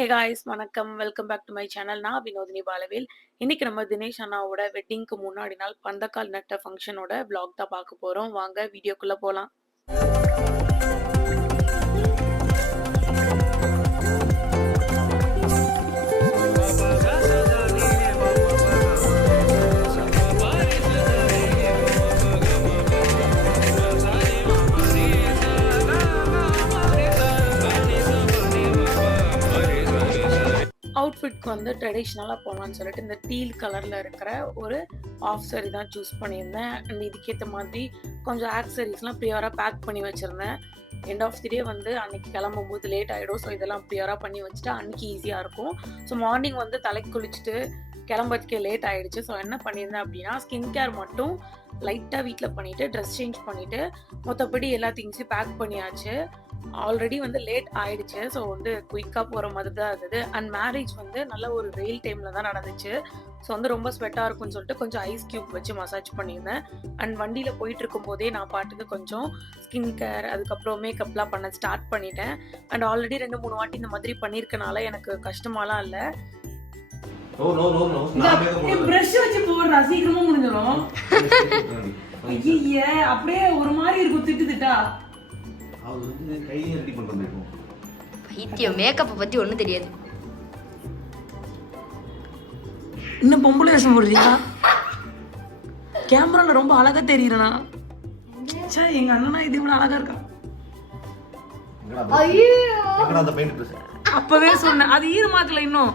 ஹே guys, வணக்கம். Welcome back to my channel. நான் வினோதினி பாலவேல். இன்னைக்கு நம்ம தினேஷ் அண்ணாவோட வெட்டிங்க்கு முன்னாடி நாள் பந்தக்கால் நட்ட ஃபங்க்ஷனோட vlog தான் பார்க்க போறோம். வாங்க வீடியோக்குள்ள போலாம். அவுட்ஃபிட்க்கு வந்து ட்ரெடிஷ்னலாக போகலான்னு சொல்லிட்டு இந்த டீல் கலரில் இருக்கிற ஒரு ஆஃப் சாரி தான் சூஸ் பண்ணியிருந்தேன். அண்ட் இதுக்கேற்ற மாதிரி கொஞ்சம் ஆக்சரிஸ்லாம் ப்ரியோராக பேக் பண்ணி வச்சுருந்தேன். எண்ட் ஆஃப் தி டே வந்து அன்றைக்கி கிளம்பும்போது லேட் ஆகிடும். ஸோ இதெல்லாம் ப்ரியோராக பண்ணி வச்சுட்டு அன்றைக்கி ஈஸியாக இருக்கும். ஸோ மார்னிங் வந்து தலைக்கு குளிச்சுட்டு கிளம்புறதுக்கே லேட் ஆகிடுச்சு. ஸோ என்ன பண்ணியிருந்தேன் அப்படின்னா, ஸ்கின் கேர் மட்டும் லைட்டாக வீட்டில் பண்ணிவிட்டு ட்ரெஸ் சேஞ்ச் பண்ணிவிட்டு மற்றபடி எல்லா திங்ஸையும் பேக் பண்ணியாச்சு. ஆல்ரெடி வந்து லேட் ஆயிடுச்சு. ஸோ வந்து குயிக்காக போகிற மாதிரி தான் இருந்தது. அண்ட் மேரேஜ் வந்து நல்ல ஒரு வெயில் டைமில் தான் நடந்துச்சு. ஸோ வந்து ரொம்ப ஸ்வெட்டாக இருக்கும்னு சொல்லிட்டு கொஞ்சம் ஐஸ் க்யூப் வச்சு மசாஜ் பண்ணியிருந்தேன். அண்ட் வண்டியில் போயிட்டு இருக்கும்போதே நான் பாட்டுக்கு கொஞ்சம் ஸ்கின் கேர் அதுக்கப்புறம் மேக்கப்லாம் பண்ண ஸ்டார்ட் பண்ணிட்டேன். அண்ட் ஆல்ரெடி 2-3 வாட்டி இந்த மாதிரி பண்ணியிருக்கனால எனக்கு கஷ்டமாலாம் இல்லை. பிரஷ் வச்சு போடுறா, சீக்கிரமா முடிஞ்சிடும். ஐயே, அப்படியே ஒரு மாதிரி இருக்கும் திட்டா. பைத்தியம், மேக்கப்பை பத்தி ஒண்ணும் தெரியாது. இன்னும் பொம்பளை வேஷம் போடுறீங்களா? கேமரால ரொம்ப அழகா தெரியுறா. சே, எங்க அண்ணனா இது இவ்வளவு அழகா இருக்கா. அப்பவே சொன்னேன், அது ஈரமாக்கல இன்னும்.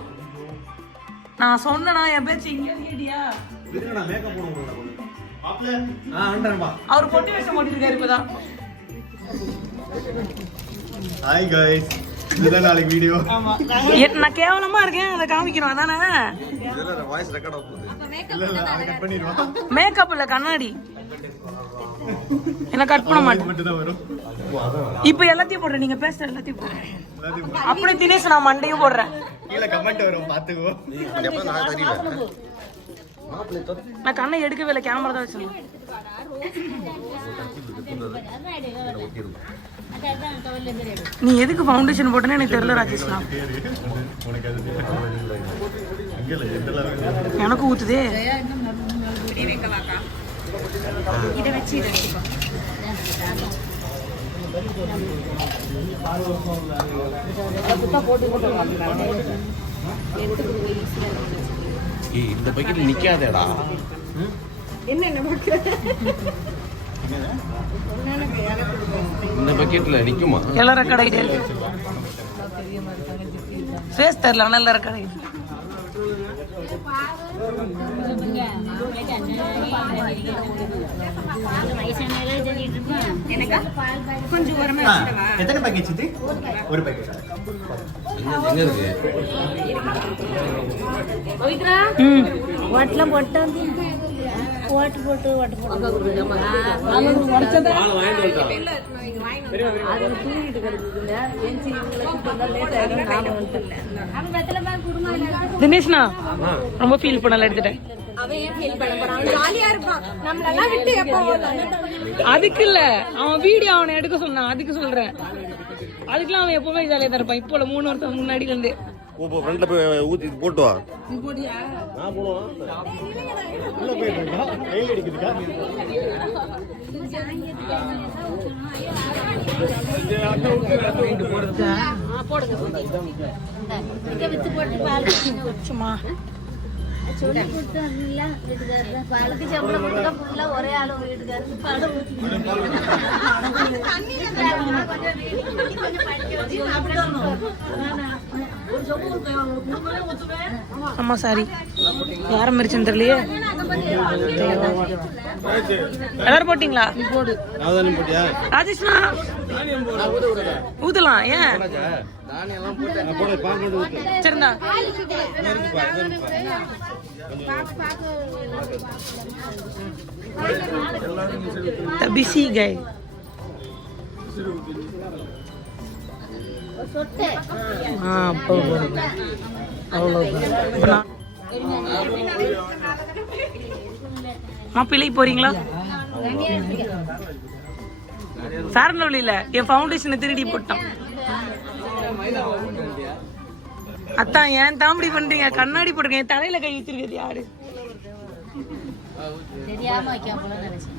நான் சொன்னா என் பேச்சு இங்க கேட்டியா? அவர் பொட்டி வேஷம் போட்டுருக்காரு இப்பதான். ஹாய் गाइस, இதுதான் நாளைக்கு வீடியோ. ஆமா, நான் கேவலமா இருக்கேன், அத காமிக்கணும் அதானே. இதெல்லாம் வாய்ஸ் ரெக்கார்ட் ஆக போகுது. இல்ல அத கட் பண்ணிடுவா. மேக்கப் இல்ல, கண்ணாடி. என்ன கட் பண்ண மாட்டேன், மட்டும் தான் வரும். இப்போ எல்லாத்தையும் போடுறேன், நீங்க பேசுற எல்லாத்தையும் போடுறேன். அப்படியே தினேஷ் நான் மண்டையும் போடுறேன். கீழ கமெண்ட் வரும், பாத்துக்கோ. எப்ப நான் தெரியல. நான் கண்ணை எடுக்கவே இல்லை, கேமரா தான் வச்சிருந்தேன். நீ எதுக்கு ஃபவுண்டேஷன் போட்டேன்னு எனக்கு தெரியல ராஜேஷ்னா. எனக்கு ஊத்துதே. இந்த பக்கெட்ல நிக்காதேடா. என்ன பாக்குற? இந்த பக்கெட்ல நிக்குமா? எல்லார கடையில ஃபேஸ் தெரியல, நல்ல கடையில. கொஞ்சம் எத்தனை பேக்கெட் இது? ஒரு பேக்கெட். எங்க இருக்கு? பவித்ரா, வாட்லாம் போட்டு வாட் போட்டு அது தூங்கிட்டு கிடக்குதுங்க. தினேஷ்னா ரொம்ப ஃபீல் பண்ணல, எடுத்துட்டேன். அதுக்கு இல்ல, அவன் வீடியோ அவனை எடுக்க சொன்னான், அதுக்கு சொல்றேன். அதுக்கெல்லாம் அவன் எப்பவுமே ஜாலியா தான் இருப்பான். இப்போ 3 வருஷம் முன்னாடில இருந்து. ஓ, ஃப்ரண்ட்ல போய் ஊத்தி போட்டு வா. நீ போடியா? நான் போடுவேன். உள்ள போயிடுறா. கையில அடிக்குதுக்கா. சும்மா சொல்லி கொடுத்தாங்கல்ல வீட்டுக்காரர், பாலுக்கு சம்பளம் கொடுக்க ஃபுல்லா ஒரே ஆளு வீட்டுக்காரருக்கு பாடம் ஆமா சாரி, யாரும் மிரிச்சுன்னு தெரியலையே. எல்லாரும் போட்டீங்களா? ராஜேஷ்னா ஊத்தலாம். ஏன் சரிண்ணா? பிஸி கை. மாப்பிள்ளை போறீங்களா? ஃபேர் அண்ட் லவ்லில என் ஃபவுண்டேஷனை திருடி போட்டான். அத்தான் ஏன் தாம்படி பண்றீங்க? கண்ணாடி போட்டுருக்கேன், தலையில கை வச்சிருக்கிறது யாரு? தெரியாம வைக்காம போல நினைச்சேன்.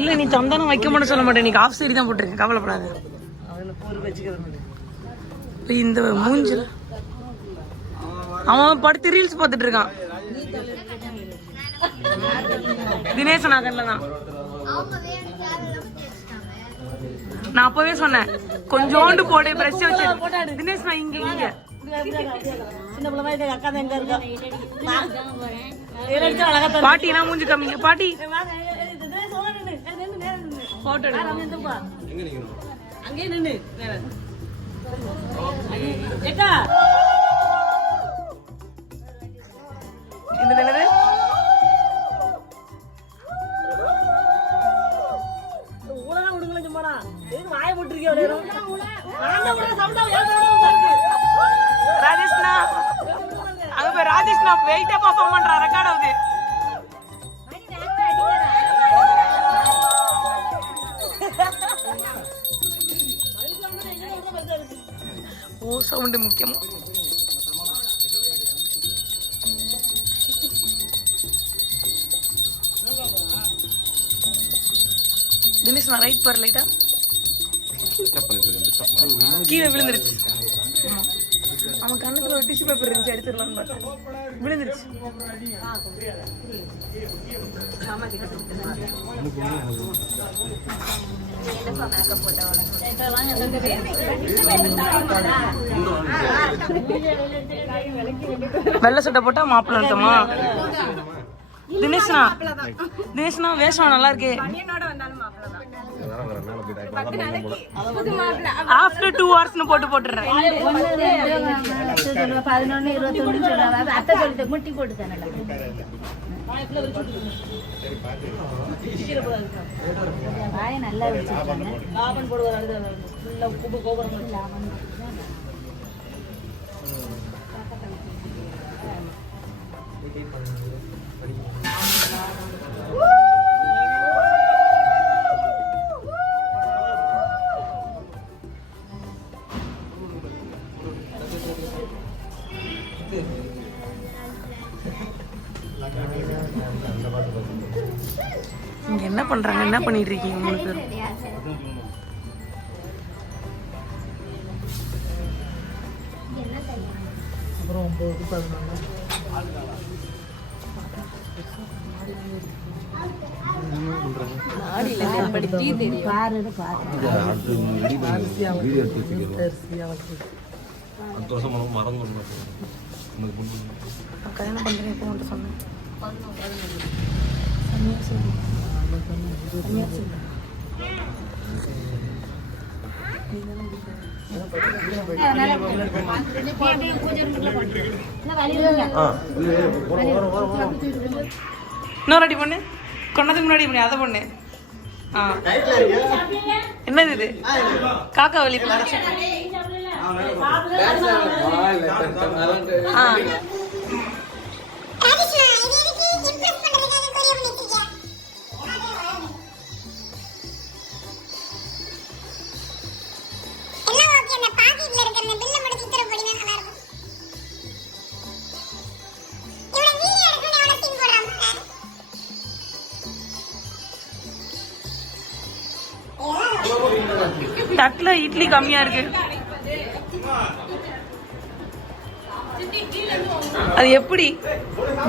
இல்ல நீ சந்தானம் வைக்க மாட்டேன்னு சொல்ல மாட்டேன், நீ ஆஃப் சைடு தான் போட்டிருக்கேன், கவலைப்படாத. இந்த மூஞ்சில அவன் படுத்து ரீல்ஸ் பார்த்துட்டு இருக்கான். தினேஷ் நாகன்ல தான். நான் அப்பவே சொன்னேன் கொஞ்சோண்டு போடு பிரஷ் வச்சு. தினேஷ் நான் இங்க இங்க பாட்டி நான் மூஞ்சி காமிங்க பாட்டி. போட்டோ அங்கே நின்னு இந்த என்னது ஊழலா விடுங்களேன் சும்மாடா. எதுக்கு வாய போட்டுருக்கீங்க அவ்வளோ நேரம்? ராஜேஷ்னா அங்க போய் ராஜேஷ்னா வெயிட்டா பர்ஃபார்ம் பண்றா, ரெக்கார்ட் ஆகுது. ஓ சவுண்ட் முக்கியம். தினேஷ் நான் ரைட் பாரு லைட்டா கீழே விழுந்துருச்சு. அவன் கண்ணுக்குள்ள ஒரு டிஷ்யூ பேப்பர் இருந்துச்சு, எடுத்துடலான்னு பார்த்தேன், விழுந்துருச்சு. வெள்ளை சட்டை போட்டா மாப்பிள்ள அர்த்தமா? தினேஷ்னா வேஷம் நல்லா இருக்கு. ஆஃப்டர் 2 hours போட்டுறேன். 11, 21 சொல்றாங்க. அத்தை சொல்லிட்டு முட்டி போட்டு தானே வாய நல்லா வச்சிருக்காங்க. லாபன் போடுவாரு உப்பு கோபுரம் லாபன். இங்க என்ன பண்றாங்க, என்ன பண்ணிட்டு இருக்கீங்க 3 பேரும்? கல்யாணம் பண்றேன் இப்போ உன்கிட்ட சொன்னேன். இன்னும் ரெடி பண்ணு, கொண்டதுக்கு முன்னாடி பண்ணி அதை பண்ணு. என்னது இது? காக்கா வலி தட்டுல இட்லி கம்மியா இருக்கு. அது எப்படி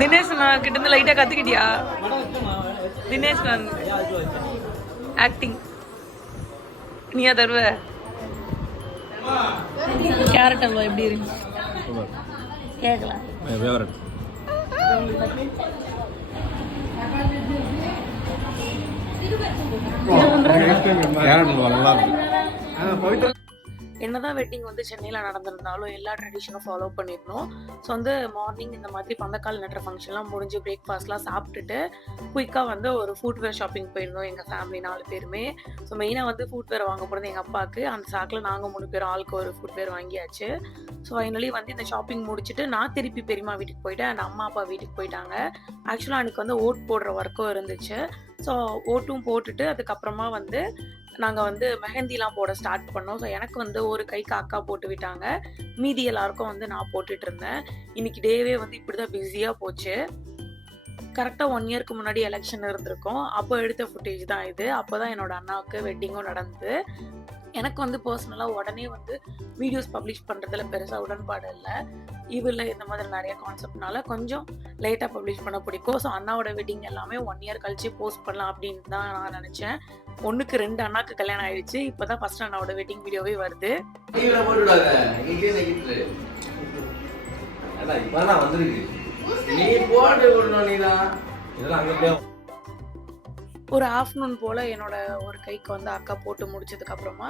தினேஷ் நான் கிட்ட இருந்து லைட்டா கத்துக்கிட்டியா? தினேஷ் நான் ஆக்டிங் நீயா தருவ? கேரட் அல்வா எப்படி இருந்துச்சு கேட்கலாம். என்னதான் வெட்டிங் வந்து சென்னையில் நடந்திருந்தாலும் எல்லா ட்ரெடிஷனும் ஃபாலோ பண்ணியிருந்தோம். ஸோ வந்து மார்னிங் இந்த மாதிரி பந்தக்கால் நட்டுற ஃபங்க்ஷன்லாம் முடிஞ்சு பிரேக்ஃபாஸ்ட்லாம் சாப்பிட்டுட்டு குயிக்காக வந்து ஒரு ஃபுட்வேர் ஷாப்பிங் போயிருந்தோம் எங்கள் ஃபேமிலி 4 பேருமே. ஸோ மெயினாக வந்து ஃபுட்வேர் வாங்க போகிறது எங்கள் அப்பாவுக்கு. அந்த சாக்கில் நாங்கள் 3 பேரும் ஆளுக்கு ஒரு ஃபுட்வேர் வாங்கியாச்சு. ஸோ ஃபைனலி வந்து இந்த ஷாப்பிங் முடிச்சுட்டு நான் திருப்பி பெரியம்மா வீட்டுக்கு போயிட்டேன். அண்ட் அம்மா அப்பா வீட்டுக்கு போயிட்டாங்க. ஆக்சுவலாக எனக்கு வந்து ஓட் போடுற ஒர்க்கும் இருந்துச்சு. ஸோ ஓட்டும் போட்டுட்டு அதுக்கப்புறமா வந்து நாங்கள் வந்து மெஹந்திலாம் போட ஸ்டார்ட் பண்ணோம். ஸோ எனக்கு வந்து ஒரு கைக்கு அக்கா போட்டு விட்டாங்க, மீதி எல்லாருக்கும் வந்து நான் போட்டுட்டு இருந்தேன். இன்னைக்கு டேவே வந்து இப்படி தான் பிஸியாக போச்சு. கரெக்டாக 1 இயர்க்கு முன்னாடி எலெக்ஷன் இருந்திருக்கும். அப்போ எடுத்த ஃபுட்டேஜ் தான் இது. அப்போ தான் என்னோட அண்ணாவுக்கு வெட்டிங்கும் நடந்தது. எனக்கு வந்து பர்சனலாக உடனே வந்து வீடியோஸ் பப்ளிஷ் பண்ணுறதுல பெருசாக உடன்பாடு இல்லை. இதில் இந்த மாதிரி நிறைய கான்செப்ட்னால கொஞ்சம் லேட்டாக பப்ளிஷ் பண்ண பிடிக்கும். ஸோ அண்ணாவோட வெட்டிங் எல்லாமே 1 இயர் கழிச்சு போஸ்ட் பண்ணலாம் அப்படின்னு தான் நான் நினச்சேன். 1க்கு 2 அண்ணாக்கு கல்யாணம் ஆயிடுச்சு. இப்போ தான் ஃபர்ஸ்ட் அண்ணாவோட வெட்டிங் வீடியோவே வருது. ஒரு ஆஃப்டர்நூன் போல் என்னோட ஒரு கைக்கு வந்து அக்கா போட்டு முடிச்சதுக்கு அப்புறமா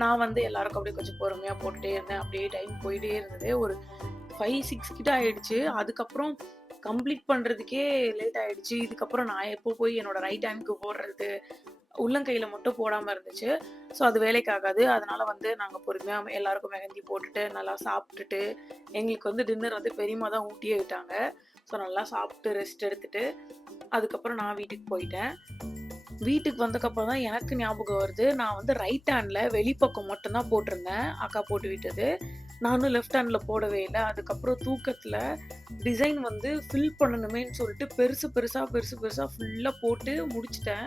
நான் வந்து எல்லாருக்கும் அப்படியே கொஞ்சம் பொறுமையாக போட்டுட்டே இருந்தேன். அப்படியே டைம் போயிட்டே இருந்தது. ஒரு 5-6 கிட்ட ஆயிடுச்சு. அதுக்கப்புறம் கம்ப்ளீட் பண்ணுறதுக்கே லேட் ஆயிடுச்சு. இதுக்கப்புறம் நான் எப்போ போய் என்னோட ரைட் ஹேண்ட்க்கு போடுறது, உள்ளங்கையில் மட்டும் போடாமல் இருந்துச்சு. ஸோ அது வேலைக்காகாது. அதனால வந்து நாங்கள் பொறுமையாக எல்லாருக்கும் மெஹந்தி போட்டுட்டு நல்லா சாப்பிட்டுட்டு, எங்களுக்கு வந்து டின்னர் வந்து பெரியம்மா தான் ஊட்டியே விட்டாங்க. ஸோ நல்லா சாப்பிட்டு ரெஸ்ட் எடுத்துட்டு அதுக்கப்புறம் நான் வீட்டுக்கு போயிட்டேன். வீட்டுக்கு வந்ததுக்கப்புறம் தான் எனக்கு ஞாபகம் வருது, நான் வந்து ரைட் ஹேண்டில் வெளிப்பக்கம் மட்டும்தான் போட்டிருந்தேன் அக்கா போட்டு விட்டது. நானும் லெஃப்ட் ஹேண்டில் போடவே இல்லை. அதுக்கப்புறம் தூக்கத்தில் டிசைன் வந்து ஃபில் பண்ணணுமேன்னு சொல்லிட்டு பெருசாக ஃபுல்லாக போட்டு முடிச்சிட்டேன்.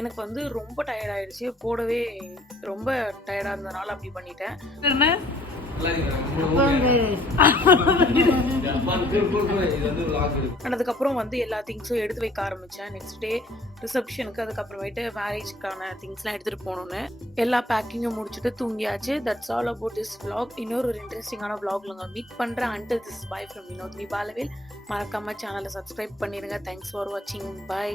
எனக்கு வந்து ரொம்ப டயர்ட் ஆயிடுச்சு. போடவே ரொம்ப டயர்டாக இருந்ததுனால அப்படி பண்ணிட்டேன். அதுக்கப்புறம் வந்து எல்லா திங்ஸும் எடுத்து வைக்க ஆரம்பித்தேன். நெக்ஸ்ட் டே ரிசப்ஷனுக்கு, அதுக்கப்புறமேட்டு மேரேஜ்க்கான திங்ஸ்லாம் எடுத்துகிட்டு போகணுன்னு எல்லா பேக்கிங்கும் முடிச்சுட்டு தூங்கியாச்சு. That's all about this vlog. இன்னொரு ஒரு இன்ட்ரெஸ்டிங்கான vlogல உங்களை மீட் பண்ணுறேன். Until this bye from Vinodhini Balavel. மறக்காம சேனலை சப்ஸ்கிரைப் பண்ணிடுங்க. தேங்க்ஸ் ஃபார் வாட்சிங். பை.